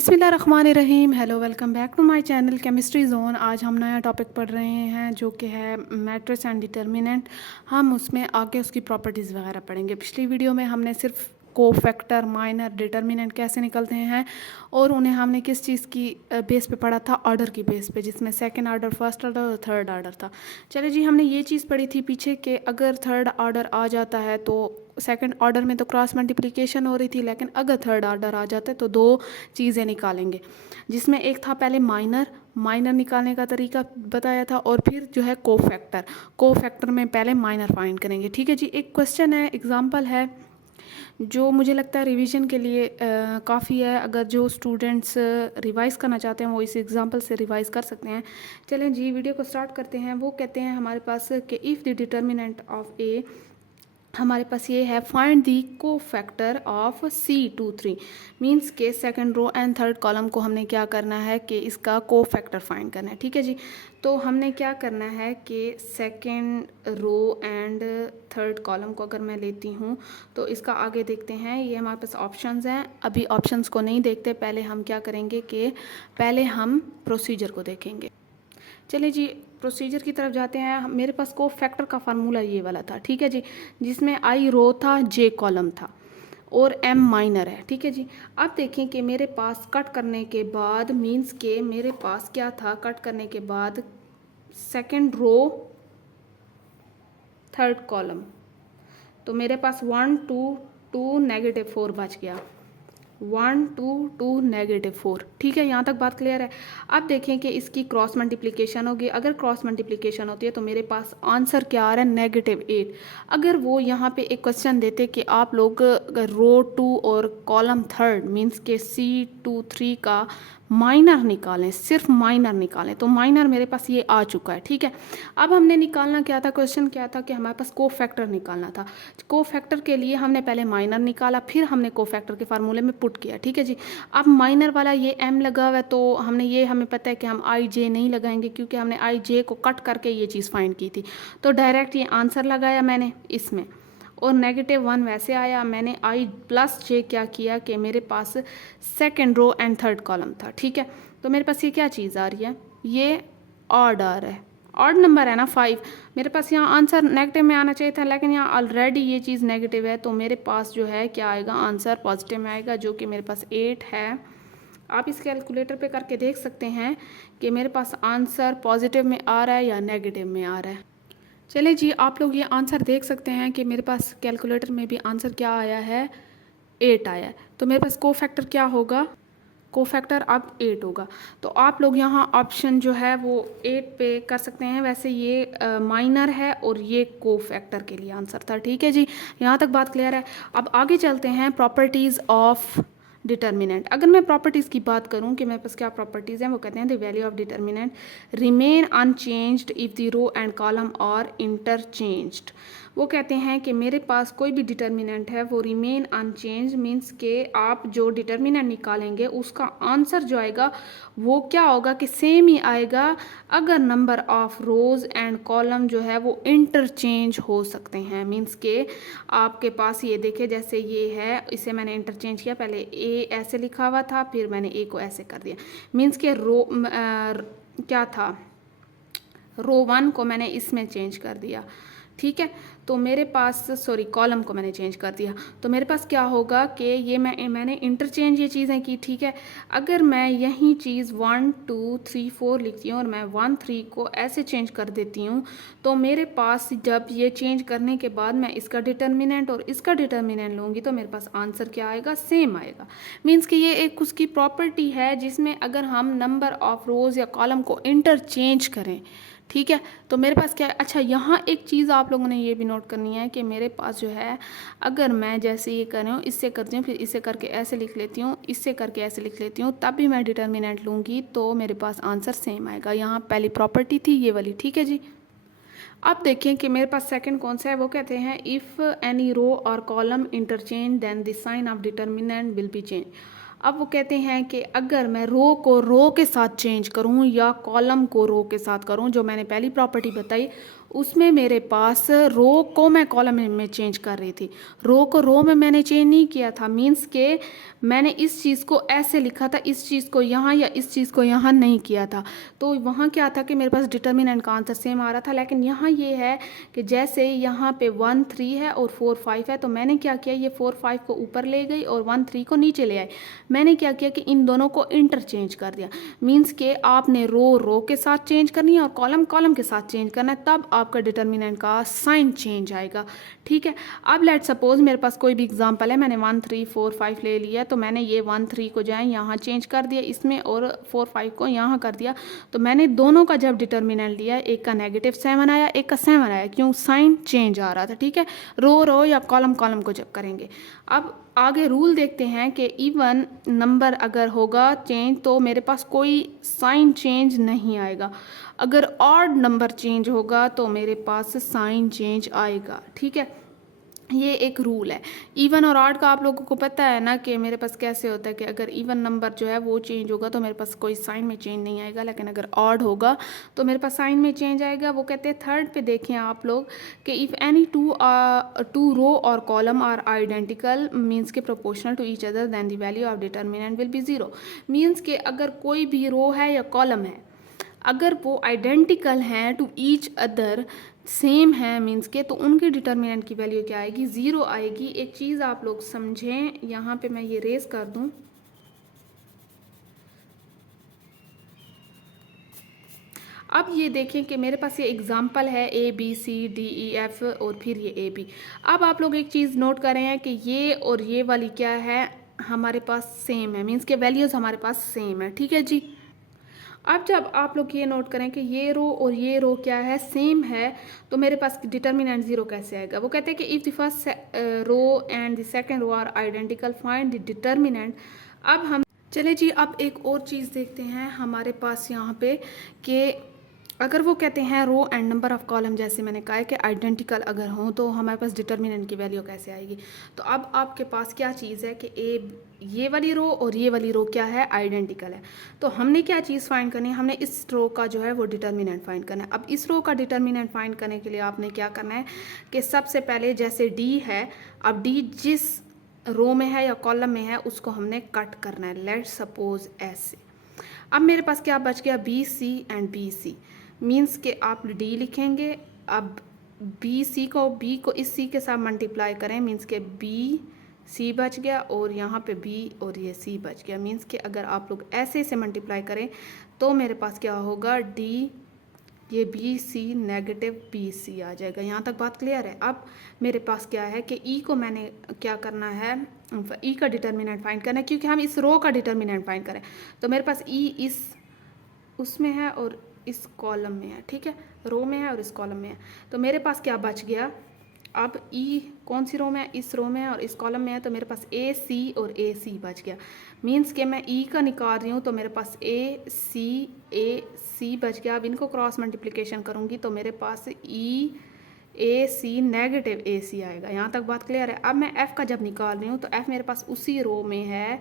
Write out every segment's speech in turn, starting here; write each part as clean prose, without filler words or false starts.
बिस्मिल्लाहिर्रहमानिर्रहीम। Hello, welcome back to my channel chemistry zone. आज हम नया टॉपिक पढ़ रहे हैं जो कि है मैट्रिक्स एंड डिटर्मिनेंट। हम उसमें आगे उसकी प्रॉपर्टीज़ वगैरह पढ़ेंगे। पिछली वीडियो में हमने सिर्फ कोफैक्टर, माइनर, डिटर्मिनेंट कैसे निकलते हैं और उन्हें हमने किस चीज़ की बेस पे पढ़ा था, ऑर्डर की बेस पे, जिसमें सेकंड ऑर्डर, फर्स्ट ऑर्डर और थर्ड ऑर्डर था। चलिए जी, हमने ये चीज़ पढ़ी थी पीछे कि अगर थर्ड ऑर्डर आ जाता है तो सेकंड ऑर्डर में तो क्रॉस मल्टीप्लिकेशन हो रही थी, लेकिन अगर थर्ड ऑर्डर आ जाता है तो दो चीज़ें निकालेंगे, जिसमें एक था पहले माइनर निकालने का तरीका बताया था और फिर जो है कोफैक्टर में पहले माइनर फाइंड करेंगे। ठीक है जी। एक क्वेश्चन है, एग्जांपल है, जो मुझे लगता है रिवीजन के लिए काफ़ी है। अगर जो स्टूडेंट्स रिवाइज़ करना चाहते हैं वो इस एग्जांपल से रिवाइज़ कर सकते हैं। चलें जी, वीडियो को स्टार्ट करते हैं। वो कहते हैं हमारे पास कि if the determinant of A, हमारे पास ये है, find the cofactor of C23। Means के second row and third column को हमने क्या करना है कि इसका कोफैक्टर फाइंड करना है। ठीक है जी। तो हमने क्या करना है कि second row and third column को अगर मैं लेती हूँ तो इसका आगे देखते हैं। ये हमारे पास ऑप्शंस हैं। अभी ऑप्शंस को नहीं देखते, पहले हम क्या करेंगे कि पहले हम प्रोसीजर को देखेंगे। चलिए जी, प्रोसीजर की तरफ जाते हैं। मेरे पास कोफैक्टर का फार्मूला ये वाला था। ठीक है जी, जिसमें आई रो था, जे कॉलम था और एम माइनर है। ठीक है जी। अब देखें कि मेरे पास कट करने के बाद, मींस के मेरे पास क्या था, कट करने के बाद सेकंड रो थर्ड कॉलम, तो मेरे पास 1 2 2 -4 बच गया। 1 2 2 -4। ठीक है, यहाँ तक बात क्लियर है। अब देखें कि इसकी क्रॉस मल्टीप्लिकेशन होगी। अगर क्रॉस मल्टीप्लिकेशन होती है तो मेरे पास आंसर क्या आ रहा है, -8। अगर वो यहाँ पे एक क्वेश्चन देते कि आप लोग रो 2 और कॉलम थर्ड, मींस के C23 का माइनर निकालें, सिर्फ माइनर निकालें, तो माइनर मेरे पास ये आ चुका है। ठीक है। अब हमने निकालना क्या था, क्वेश्चन क्या था कि हमारे पास कोफैक्टर निकालना था। कोफैक्टर के लिए हमने पहले माइनर निकाला, फिर हमने कोफैक्टर के फार्मूले में पुट किया। ठीक है जी। अब माइनर वाला ये एम लगा हुआ है, तो हमें पता है कि हम आई जे नहीं लगाएंगे, क्योंकि हमने आई जे को कट करके ये चीज़ फाइंड की थी। तो डायरेक्ट ये आंसर लगाया मैंने इसमें, और -1 वैसे आया। मैंने आई प्लस जे क्या किया कि मेरे पास second row and third column था। ठीक है। तो मेरे पास ये क्या चीज़ आ रही है, ये ऑड आ रहा है, ऑड नंबर है ना 5। मेरे पास यहाँ आंसर नेगेटिव में आना चाहिए था, लेकिन यहाँ ऑलरेडी ये चीज़ नेगेटिव है, तो मेरे पास जो है क्या आएगा, आंसर पॉजिटिव में आएगा, जो कि मेरे पास 8 है। आप इस कैलकुलेटर पे करके देख सकते हैं कि मेरे पास आंसर पॉजिटिव में आ रहा है या नेगेटिव में आ रहा है। चलिए जी, आप लोग ये आंसर देख सकते हैं कि मेरे पास कैलकुलेटर में भी आंसर क्या आया है, 8 आया है। तो मेरे पास कोफैक्टर क्या होगा, कोफैक्टर अब 8 होगा। तो आप लोग यहाँ ऑप्शन जो है वो 8 पे कर सकते हैं। वैसे ये माइनर है और ये कोफैक्टर के लिए आंसर था। ठीक है जी, यहाँ तक बात क्लियर है। अब आगे चलते हैं, प्रॉपर्टीज़ ऑफ डिटर्मिनेंट। अगर मैं प्रॉपर्टीज़ की बात करूं कि मेरे पास क्या प्रॉपर्टीज़ हैं, वो कहते हैं the value of determinant remain unchanged if the row and column are interchanged. वो कहते हैं कि मेरे पास कोई भी डिटर्मिनेंट है वो रिमेन अनचेंज, मीन्स के आप जो डिटर्मिनेंट निकालेंगे उसका आंसर जो आएगा वो क्या होगा कि सेम ही आएगा, अगर number of rows and column जो है वो इंटरचेंज हो सकते हैं। मीन्स के आपके पास ये देखे, जैसे ये है, इसे मैंने इंटरचेंज किया, पहले ए ऐसे लिखा हुआ था, फिर मैंने ए को ऐसे कर दिया। मीन्स के क्या था, रो 1 को मैंने इसमें चेंज कर दिया। ठीक है। तो मेरे पास, सॉरी, कॉलम को मैंने चेंज कर दिया। तो मेरे पास क्या होगा कि ये मैंने इंटरचेंज ये चीज़ें की। ठीक है। अगर मैं यही चीज़ 1 2 3 4 लिखती हूँ और मैं 1 3 को ऐसे चेंज कर देती हूँ, तो मेरे पास जब ये चेंज करने के बाद मैं इसका डिटर्मिनेंट और इसका डिटर्मिनेंट लूँगी तो मेरे पास आंसर क्या आएगा, सेम आएगा। मीन्स कि ये एक उसकी प्रॉपर्टी है जिसमें अगर हम नंबर ऑफ रोज़ या कॉलम को इंटरचेंज करें, ठीक है, तो मेरे पास क्या है। अच्छा, यहाँ एक चीज़ आप लोगों ने ये भी नोट करनी है कि मेरे पास जो है, अगर मैं जैसे ये कर रही हूँ, इससे करती हूँ, फिर इससे करके ऐसे लिख लेती हूँ, इससे करके ऐसे लिख लेती हूँ, तब भी मैं डिटर्मिनेंट लूँगी तो मेरे पास आंसर सेम आएगा। यहाँ पहली प्रॉपर्टी थी ये वाली। ठीक है जी। अब देखें कि मेरे पास सेकंड कौन सा है। वो कहते हैं इफ़ एनी रो और column interchange then the sign of determinant will be change. अब वो कहते हैं कि अगर मैं रो को रो के साथ चेंज करूं या कॉलम को रो के साथ करूं, जो मैंने पहली प्रॉपर्टी बताई उसमें मेरे पास रो को मैं कॉलम में चेंज कर रही थी, रो को रो में मैंने चेंज नहीं किया था। मीन्स के मैंने इस चीज़ को ऐसे लिखा था, इस चीज़ को यहाँ या इस चीज़ को यहाँ नहीं किया था। तो वहाँ क्या था कि मेरे पास डिटर्मिनेंट का आंसर सेम आ रहा था। लेकिन यहाँ ये है कि जैसे यहाँ पे 1 3 है और 4 5 है, तो मैंने क्या किया, ये 4 5 को ऊपर ले गई और 1 3 को नीचे ले आई। मैंने क्या किया कि इन दोनों को इंटरचेंज कर दिया। मीन्स के आपने रो रो के साथ चेंज करनी है और कॉलम कॉलम के साथ चेंज करना है, तब आपका डिटर्मिनेंट का साइन चेंज आएगा। ठीक है, अब लेट सपोज मेरे पास कोई भी एग्जांपल है, मैंने 1 3 4 5 ले लिया, तो मैंने ये 1 3 को जो है यहाँ चेंज कर दिया इसमें और 4 5 को यहाँ कर दिया। तो मैंने दोनों का जब डिटर्मिनेंट लिया, एक का -7 आया, एक का 7 आया, क्यों, साइन चेंज आ रहा था। ठीक है, रो रो या कॉलम कॉलम को जब करेंगे। अब आगे रूल देखते हैं कि इवन नंबर अगर होगा चेंज तो मेरे पास कोई साइन चेंज नहीं आएगा, अगर ऑड नंबर चेंज होगा तो मेरे पास साइन चेंज आएगा। ठीक है, ये एक रूल है। इवन और ऑड का आप लोगों को पता है ना कि मेरे पास कैसे होता है कि अगर इवन नंबर जो है वो चेंज होगा तो मेरे पास कोई साइन में चेंज नहीं आएगा, लेकिन अगर ऑड होगा तो मेरे पास साइन में चेंज आएगा। वो कहते हैं थर्ड पे देखें आप लोग कि इफ़ एनी टू रो और कॉलम आर आइडेंटिकल मीन्स के proportional to each other then the value of determinant will be 0। Means के अगर कोई भी रो है या कॉलम है, अगर वो आइडेंटिकल हैं टू ईच अदर, सेम है मीन्स के, तो उनके डिटर्मिनेंट की वैल्यू क्या आएगी, 0 आएगी। एक चीज़ आप लोग समझें, यहाँ पे मैं ये रेस कर दूँ, अब ये देखें कि मेरे पास ये एग्जाम्पल है ABCDEF और फिर ये AB। अब आप लोग एक चीज़ नोट कर रहे हैं कि ये और ये वाली क्या है, हमारे पास सेम है, मीन्स के वैल्यूज़ हमारे पास सेम है। ठीक है जी, अब जब आप लोग ये नोट करें कि ये रो और ये रो क्या है, सेम है, तो मेरे पास डिटर्मिनेंट 0 कैसे आएगा। वो कहते हैं कि if the first row and the second row are identical find the determinant. अब हम चले जी, अब एक और चीज़ देखते हैं हमारे पास यहाँ पे कि अगर वो कहते हैं row and number of column, जैसे मैंने कहा है कि आइडेंटिकल अगर हों तो हमारे पास डिटर्मिनेंट की वैल्यू कैसे आएगी। तो अब आपके पास क्या चीज़ है कि ये वाली रो और ये वाली रो क्या है, आइडेंटिकल है। तो हमने क्या चीज़ फाइंड करनी है, हमने इस रो का जो है वो डिटर्मिनेंट फाइंड करना है। अब इस रो का डिटर्मिनेंट फाइंड करने के लिए आपने क्या करना है कि सबसे पहले जैसे डी है, अब डी जिस रो में है या कॉलम में है उसको हमने कट करना है, लेट सपोज ऐसे। अब मेरे पास क्या बच गया, BC एंड BC, मीन्स के आप D लिखेंगे। अब B को इस C के साथ मल्टीप्लाई करें, मीन्स के BC बच गया और यहाँ पे B और ये C बच गया। मीन्स के अगर आप लोग ऐसे से मल्टीप्लाई करें तो मेरे पास क्या होगा, D ये BC नेगेटिव BC आ जाएगा। यहाँ तक बात क्लियर है। अब मेरे पास क्या है कि E को मैंने क्या करना है, E का डिटर्मिनेंट फाइंड करना है, क्योंकि हम इस रो का डिटर्मिनेंट फाइंड करें। तो मेरे पास E इस उसमें है और इस कॉलम में है। ठीक है, रो में है और इस कॉलम में है। तो मेरे पास क्या बच गया, अब E कौन सी रो में है, इस रो में है और इस कॉलम में है, तो मेरे पास AC और AC बच गया। मीन्स के मैं E का निकाल रही हूँ तो मेरे पास AC बच गया। अब इनको क्रॉस मल्टीप्लिकेशन करूँगी तो मेरे पास EAC नेगेटिव AC आएगा। यहाँ तक बात क्लियर है। अब मैं F का जब निकाल रही हूँ तो F मेरे पास उसी रो में है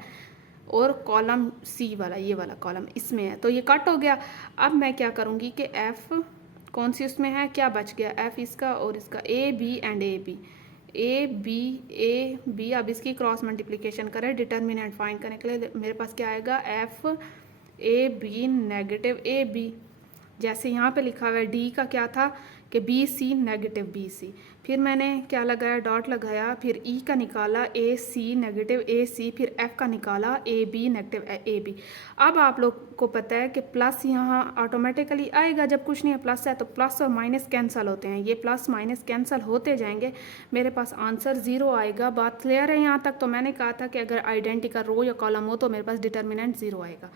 और कॉलम C वाला, ये वाला कॉलम इसमें है, तो ये कट हो गया। अब मैं क्या करूँगी कि F कौन सी उसमें है, क्या बच गया, F इसका और इसका AB एंड AB। अब इसकी क्रॉस मल्टीप्लिकेशन करें डिटर्मिनेंट फाइंड करने के लिए, मेरे पास क्या आएगा, FAB नेगेटिव AB। जैसे यहाँ पे लिखा हुआ है D का क्या था कि BC नेगेटिव BC, फिर मैंने क्या लगाया, डॉट लगाया, फिर E का निकाला AC नेगेटिव AC, फिर F का निकाला AB नेगेटिव AB। अब आप लोग को पता है कि प्लस यहाँ ऑटोमेटिकली आएगा, जब कुछ नहीं है प्लस है तो प्लस और माइनस कैंसिल होते हैं, ये प्लस माइनस कैंसिल होते जाएंगे, मेरे पास आंसर 0 आएगा। बात क्लियर है यहाँ तक। तो मैंने कहा था कि अगर आइडेंटिकल रो या कॉलम हो तो मेरे पास डिटर्मिनेंट 0 आएगा।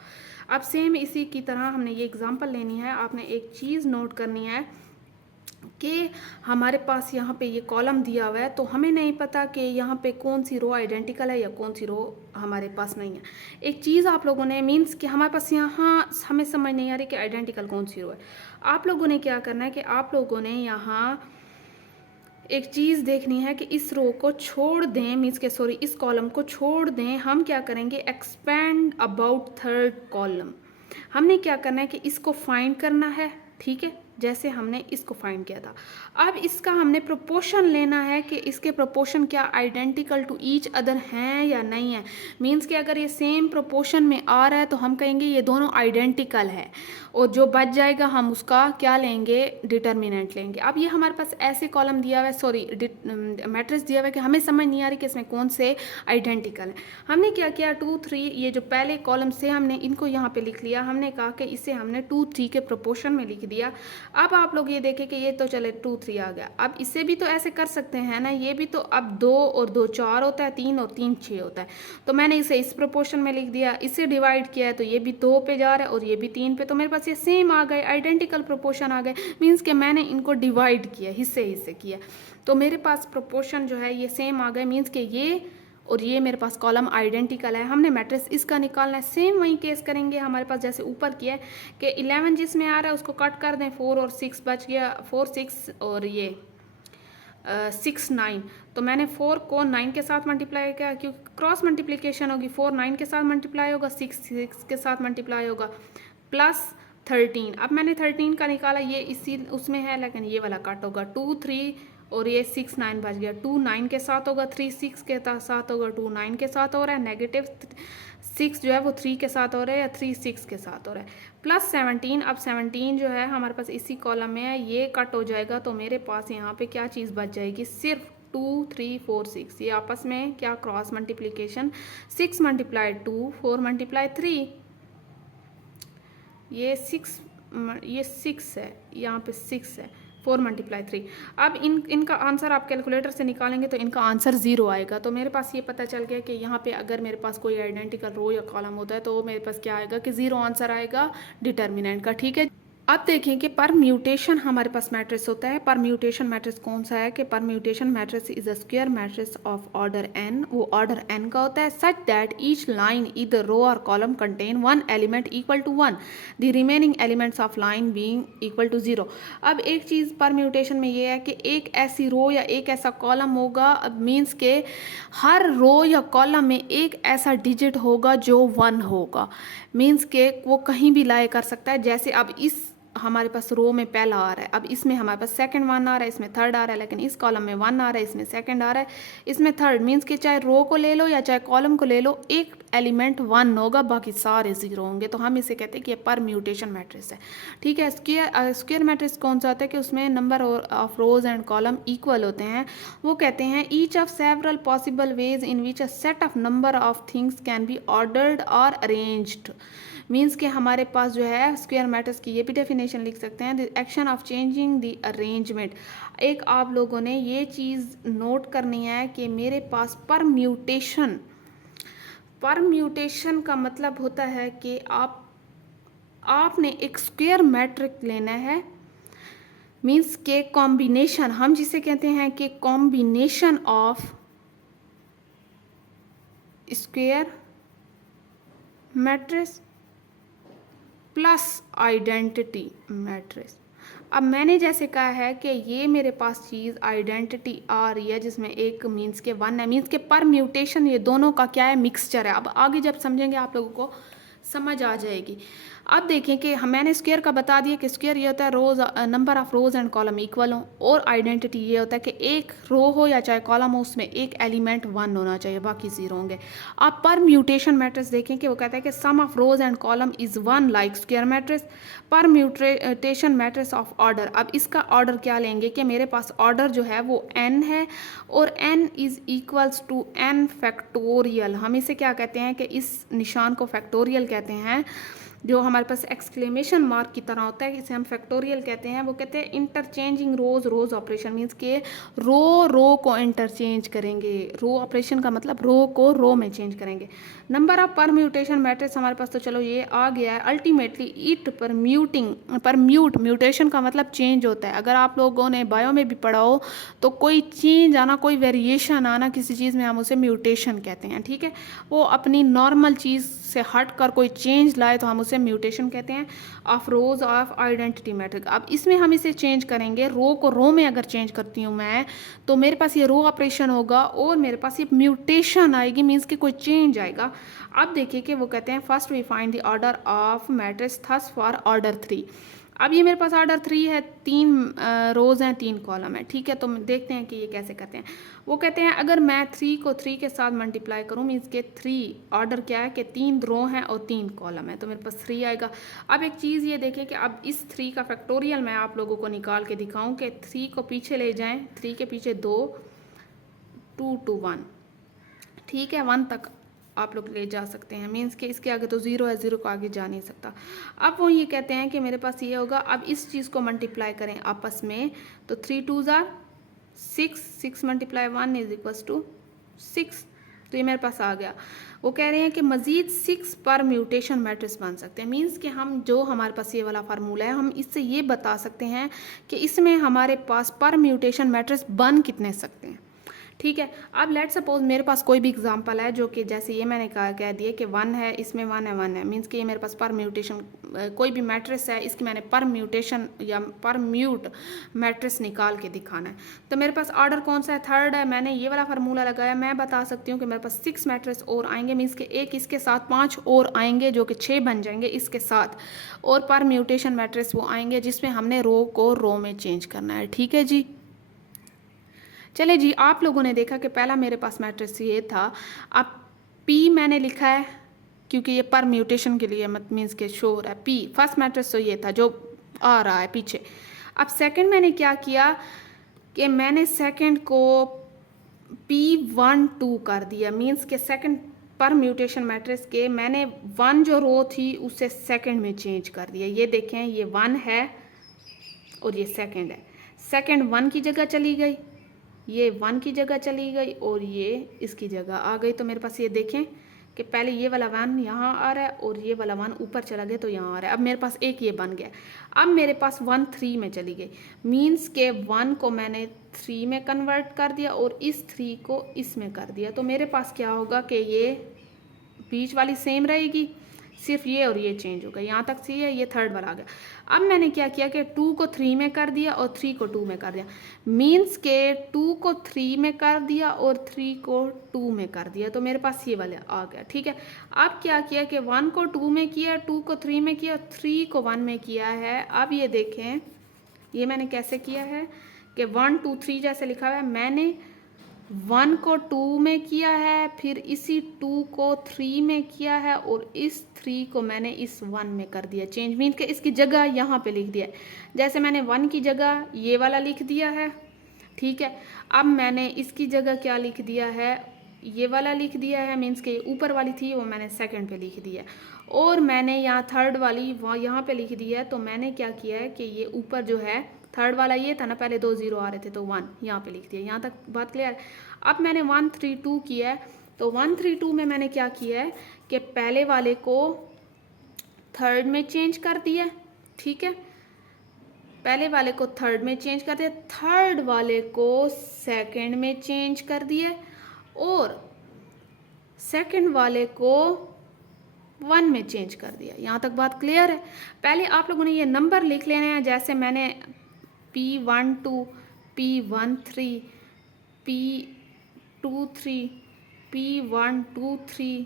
अब सेम इसी की तरह हमने ये एग्जाम्पल लेनी है। आपने एक चीज़ नोट करनी है कि हमारे पास यहाँ पे ये कॉलम दिया हुआ है, तो हमें नहीं पता कि यहाँ पे कौन सी रो आइडेंटिकल है या कौन सी रो हमारे पास नहीं है। एक चीज़ आप लोगों ने, मीन्स कि हमारे पास यहाँ हमें समझ नहीं आ रही कि आइडेंटिकल कौन सी रो है। आप लोगों ने क्या करना है कि आप लोगों ने यहाँ एक चीज़ देखनी है कि इस रो को छोड़ दें, मीन्स के सॉरी इस कॉलम को छोड़ दें। हम क्या करेंगे, एक्सपेंड अबाउट थर्ड कॉलम। हमने क्या करना है कि इसको फाइंड करना है, ठीक है, जैसे हमने इसको फाइंड किया था। अब इसका हमने प्रोपोर्शन लेना है कि इसके प्रोपोर्शन क्या आइडेंटिकल टू ईच अदर हैं या नहीं है। मीन्स कि अगर ये सेम प्रोपोर्शन में आ रहा है तो हम कहेंगे ये दोनों आइडेंटिकल है, और जो बच जाएगा हम उसका क्या लेंगे, डिटर्मिनेंट लेंगे। अब ये हमारे पास ऐसे कॉलम दिया हुआ है, सॉरी मैट्रिक्स दिया हुआ है कि हमें समझ नहीं आ रही कि इसमें कौन से आइडेंटिकल है। हमने क्या किया, 2 3, ये जो पहले कॉलम से हमने इनको यहाँ पे लिख लिया। हमने कहा कि इसे हमने 2 3 के प्रोपोर्शन में लिख दिया। अब आप लोग ये देखें कि ये तो चले 2 3 आ गया। अब इसे भी तो ऐसे कर सकते हैं ना, ये भी तो अब 2 और 2 4 होता है, 3 और 3 6 होता है। तो मैंने इसे इस प्रोपोर्शन में लिख दिया, इसे डिवाइड किया है तो ये भी 2 पे जा रहा है और ये भी 3 पे, तो मेरे पास ये सेम आ गए, आइडेंटिकल प्रोपोर्शन आ गए। मीन्स कि मैंने इनको डिवाइड किया, हिस्से हिस्से किया, तो मेरे पास प्रोपोर्शन जो है ये सेम आ गए। मीन्स कि ये और ये मेरे पास कॉलम आइडेंटिकल है। हमने मैट्रिक्स इसका निकालना है, सेम वही केस करेंगे हमारे पास जैसे ऊपर किया है कि 11 जिसमें आ रहा है उसको कट कर दें, 4 और 6 बच गया, 4 6 और ये 6 9। तो मैंने 4 को 9 के साथ मल्टीप्लाई किया, क्योंकि क्रॉस मल्टीप्लिकेशन होगी, 4 9 के साथ मल्टीप्लाई होगा, 6 6 के साथ मल्टीप्लाई होगा, प्लस 13। अब मैंने 13 का निकाला, ये इसी उसमें है लेकिन ये वाला कट होगा, 2 3 और ये 6 9 बच गया। 2 9 के साथ होगा, 3 6 के साथ होगा, 2 9 के साथ हो रहा है, नेगेटिव 6 जो है वो 3 के साथ हो रहा है, या 3 6 के साथ हो रहा है, प्लस 17। अब 17 जो है हमारे पास इसी कॉलम में है, ये कट हो जाएगा तो मेरे पास यहाँ पे क्या चीज़ बच जाएगी, सिर्फ 2 3 4 6। ये आपस में क्या क्रॉस मल्टीप्लिकेशन, 6 मल्टीप्लाई 2 4 मल्टीप्लाई 3, ये 6 है, यहाँ पे 6 है, 4 मल्टीप्लाई 3। अब इनका आंसर आप कैलकुलेटर से निकालेंगे तो इनका आंसर 0 आएगा। तो मेरे पास ये पता चल गया कि यहाँ पे अगर मेरे पास कोई आइडेंटिकल रो या कॉलम होता है तो मेरे पास क्या आएगा कि 0 आंसर आएगा डिटर्मिनेंट का। ठीक है, अब देखें कि परम्यूटेशन हमारे पास मैट्रिक्स होता है। परम्यूटेशन मैट्रिक्स कौन सा है कि permutation matrix is a square matrix of order n, वो ऑर्डर n का होता है, such that each line either row और column contain one element equal to 1, the remaining elements of line being equal to 0। अब एक चीज़ permutation में ये है कि एक ऐसी रो या एक ऐसा कॉलम होगा, मीन्स के हर रो या कॉलम में एक ऐसा डिजिट होगा जो 1 होगा, मीन्स के वो कहीं भी लाई कर सकता है। जैसे अब इस हमारे पास रो में पहला आ रहा है, अब इसमें हमारे पास सेकंड 1 आ रहा है, इसमें थर्ड आ रहा है, लेकिन इस कॉलम में 1 आ रहा है, इसमें सेकंड आ रहा है, इसमें थर्ड। मीन्स कि चाहे रो को ले लो या चाहे कॉलम को ले लो, एक एलिमेंट 1 होगा, बाकी सारे 0 होंगे। तो हम इसे कहते हैं कि ये परम्यूटेशन मैट्रिक्स है। ठीक है, स्क्वायर मैट्रिक्स कौन सा होता है कि उसमें number of rows and column equal होते हैं। वो कहते हैं each of several possible ways in which a set of number of things can be ordered और अरेंज्ड। मीन्स कि हमारे पास जो है स्क्वायर मैट्रिक्स की ये भी डेफिनेशन लिख सकते हैं, the action of changing the arrangement. एक आप लोगों ने ये चीज़ नोट करनी है कि मेरे पास परम्यूटेशन का मतलब होता है कि आपने एक स्क्वायर मैट्रिक्स लेना है, मीन्स के कॉम्बिनेशन, हम जिसे कहते हैं कि combination of square matrix plus identity matrix. अब मैंने जैसे कहा है कि ये मेरे पास चीज़ आइडेंटिटी आ रही है जिसमें एक मीन्स के 1 है, मीन्स के परम्यूटेशन ये दोनों का क्या है, मिक्सचर है। अब आगे जब समझेंगे आप लोगों को समझ आ जाएगी। अब देखें कि मैंने स्क्वायर का बता दिया कि स्क्वायर ये होता है rows, number of rows and column equal हो, और आइडेंटिटी ये होता है कि एक रो हो या चाहे कॉलम हो उसमें एक एलिमेंट 1 होना चाहिए, बाकी 0 होंगे। आप परम्यूटेशन मैट्रिक्स देखें कि वो कहता है कि sum of rows and column is 1 like square matrix, permutation matrix of order. अब इसका ऑर्डर क्या लेंगे कि मेरे पास ऑर्डर जो है वो n है और n is equals to n factorial. हम इसे क्या कहते हैं कि इस निशान को फैक्टोरियल कहते हैं, जो हमारे पास एक्सक्लेमेशन मार्क की तरह होता है, इसे हम फैक्टोरियल कहते हैं। वो कहते हैं इंटरचेंजिंग रोज ऑपरेशन, मीन्स के रो को इंटरचेंज करेंगे। रो ऑपरेशन का मतलब रो को रो में चेंज करेंगे। नंबर ऑफ परम्यूटेशन मैट्रिक्स हमारे पास तो चलो ये आ गया है। अल्टीमेटली इट म्यूटेशन का मतलब चेंज होता है। अगर आप लोगों ने बायो में भी पढ़ा हो तो कोई चेंज आना, कोई वेरिएशन आना किसी चीज़ में, हम उसे म्यूटेशन कहते हैं। ठीक है, वो अपनी नॉर्मल चीज़ से हट कर कोई चेंज लाए तो हम उसे म्यूटेशन कहते हैं of rose of identity matrix. अब इसमें हम इसे चेंज करेंगे, रो को रो में अगर चेंज करती हूँ मैं तो मेरे पास ये रो ऑपरेशन होगा और मेरे पास ये म्यूटेशन आएगी, मीन्स कि कोई चेंज आएगा। अब देखिए कि वो कहते हैं first we find the order of matrix thus for order 3। अब ये मेरे पास ऑर्डर 3 है, 3 रोज़ हैं, 3 कॉलम है, ठीक है। तो देखते हैं कि ये कैसे करते हैं। वो कहते हैं अगर मैं 3 को 3 के साथ मल्टीप्लाई करूँ, मीन्स के 3 ऑर्डर क्या है कि 3 रो हैं और 3 कॉलम है, तो मेरे पास 3 आएगा। अब एक चीज़ ये देखें कि अब इस 3 का फैक्टोरियल मैं आप लोगों को निकाल के दिखाऊँ कि 3 को पीछे ले जाएँ, 3 के पीछे 2, 2 to 1, ठीक है, 1 तक आप लोग ले जा सकते हैं, मीन्स कि इसके आगे तो 0 है, 0 को आगे जा नहीं सकता। अब वो ये कहते हैं कि मेरे पास ये होगा, अब इस चीज़ को मल्टीप्लाई करें आपस में, तो 3 2s are 6, 6 multiply 1 is equals to 6, तो ये मेरे पास आ गया। वो कह रहे हैं कि मज़ीद 6 पर म्यूटेशन मैट्रिक्स बन सकते हैं, मीन्स कि हम जो हमारे पास ये वाला फार्मूला है, हम इससे ये बता सकते हैं कि इसमें हमारे पास पर म्यूटेशन मैट्रिक्स बन कितने सकते हैं, ठीक है। अब लेट सपोज मेरे पास कोई भी एग्जांपल है जो कि जैसे ये मैंने कह दिया कि 1 है, इसमें 1 है, 1 है, मीन्स कि ये मेरे पास पर म्यूटेशन कोई भी मैट्रिक्स है, इसकी मैंने पर म्यूटेशन या पर म्यूट मैट्रिक्स निकाल के दिखाना है। तो मेरे पास ऑर्डर कौन सा है, 3rd है। मैंने ये वाला फार्मूला लगाया, मैं बता सकती हूँ कि मेरे पास 6 मैट्रिक्स और आएंगे, मीन्स कि एक इसके साथ 5 और आएंगे जो कि 6 बन जाएंगे इसके साथ, और पर म्यूटेशन मैट्रिक्स वो आएंगे जिसमें हमने रो को रो में चेंज करना है, ठीक है जी। चले जी, आप लोगों ने देखा कि पहला मेरे पास मैट्रिक्स ये था। अब P मैंने लिखा है क्योंकि ये पर म्यूटेशन के लिए मत मीन्स के शो हो रहा है। P फर्स्ट मैट्रिक्स तो ये था जो आ रहा है पीछे। अब सेकंड मैंने क्या किया कि मैंने सेकंड को P1 2 कर दिया, मीन्स के सेकंड पर म्यूटेशन मैट्रिक्स के मैंने 1 जो रो थी उससे सेकंड में चेंज कर दिया। ये देखें, ये 1 है और ये सेकंड है, सेकंड 1 की जगह चली गई, ये 1 की जगह चली गई और ये इसकी जगह आ गई। तो मेरे पास ये देखें कि पहले ये वाला 1 यहाँ आ रहा है और ये वाला 1 ऊपर चला गया तो यहाँ आ रहा है। अब मेरे पास एक ये बन गया। अब मेरे पास 1 3 में चली गई, मीन्स के 1 को मैंने 3 में कन्वर्ट कर दिया और इस 3 को इसमें कर दिया। तो मेरे पास क्या होगा कि ये बीच वाली सेम रहेगी, सिर्फ ये और ये चेंज हो गया, यहाँ तक सही है, ये 3rd वाला आ गया। अब मैंने क्या किया कि 2 को 3 में कर दिया और 3 को 2 में कर दिया, मीन्स के 2 को 3 में कर दिया और 3 को 2 में कर दिया, तो मेरे पास ये वाला आ गया, ठीक है। अब क्या किया कि 1 को 2 में किया, 2 को 3 में किया, 3 को 1 में किया है। अब ये देखें, ये मैंने कैसे किया है कि 1 2 3 जैसे लिखा हुआ है, मैंने 1 को 2 में किया है, फिर इसी 2 को 3 में किया है और इस 3 को मैंने इस 1 में कर दिया चेंज, मीन के इसकी जगह यहाँ पे लिख दिया है। जैसे मैंने 1 की जगह ये वाला लिख दिया है, ठीक है। अब मैंने इसकी जगह क्या लिख दिया है, ये वाला लिख दिया है, मीन्स के ऊपर वाली थी वो मैंने सेकंड पे लिख दिया, और मैंने यहाँ 3rd वाली वहाँ यहाँ पे लिख दिया है। तो मैंने क्या किया है कि ये ऊपर जो है 3rd वाला ये था ना, पहले 2 0 आ रहे थे तो 1 यहाँ पे लिख दिया। यहाँ तक बात क्लियर। अब मैंने 1 3 2 किया है, तो 1 3 2 में मैंने क्या किया है कि पहले वाले को 3rd में चेंज कर दिया, ठीक है, पहले वाले को 3rd में चेंज कर दिया, 3rd वाले को 2nd में चेंज कर दिया और 2nd वाले को 1 में चेंज कर दिया। यहाँ तक बात क्लियर है। पहले आप लोगों ने ये नंबर लिख लेने हैं, जैसे मैंने P1 2 P1 3 P2 3 P1 2 3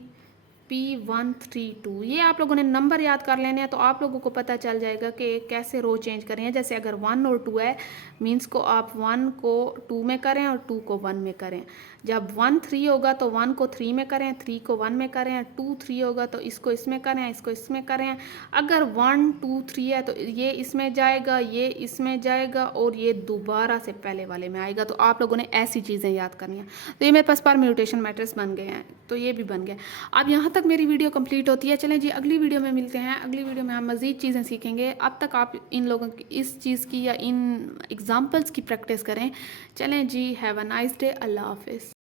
P1 3 2, ये आप लोगों ने नंबर याद कर लेने हैं, तो आप लोगों को पता चल जाएगा कि कैसे रो चेंज करें हैं। जैसे अगर 1 और 2 है, मीन्स को आप 1 को 2 में करें और 2 को 1 में करें। जब 1 3 होगा तो 1 को 3 में करें, 3 को 1 में करें, 2 3 होगा तो इसको इसमें करें, इसको इसमें करें। अगर 1 2 3 है तो ये इसमें जाएगा, ये इसमें जाएगा और ये दोबारा से पहले वाले में आएगा। तो आप लोगों ने ऐसी चीज़ें याद करनी है। तो ये मेरे पास परम्यूटेशन मैट्रिक्स बन गए हैं, तो ये भी बन गया। अब यहाँ तक मेरी वीडियो कंप्लीट होती है। चलें जी, अगली वीडियो में मिलते हैं। अगली वीडियो में हम मज़ीद चीज़ें सीखेंगे। अब तक आप इन लोगों की इस चीज़ की या इन एग्जाम्पल्स की प्रैक्टिस करें। चलें जी, हैव अ नाइस डे, अल्लाह हाफिज़।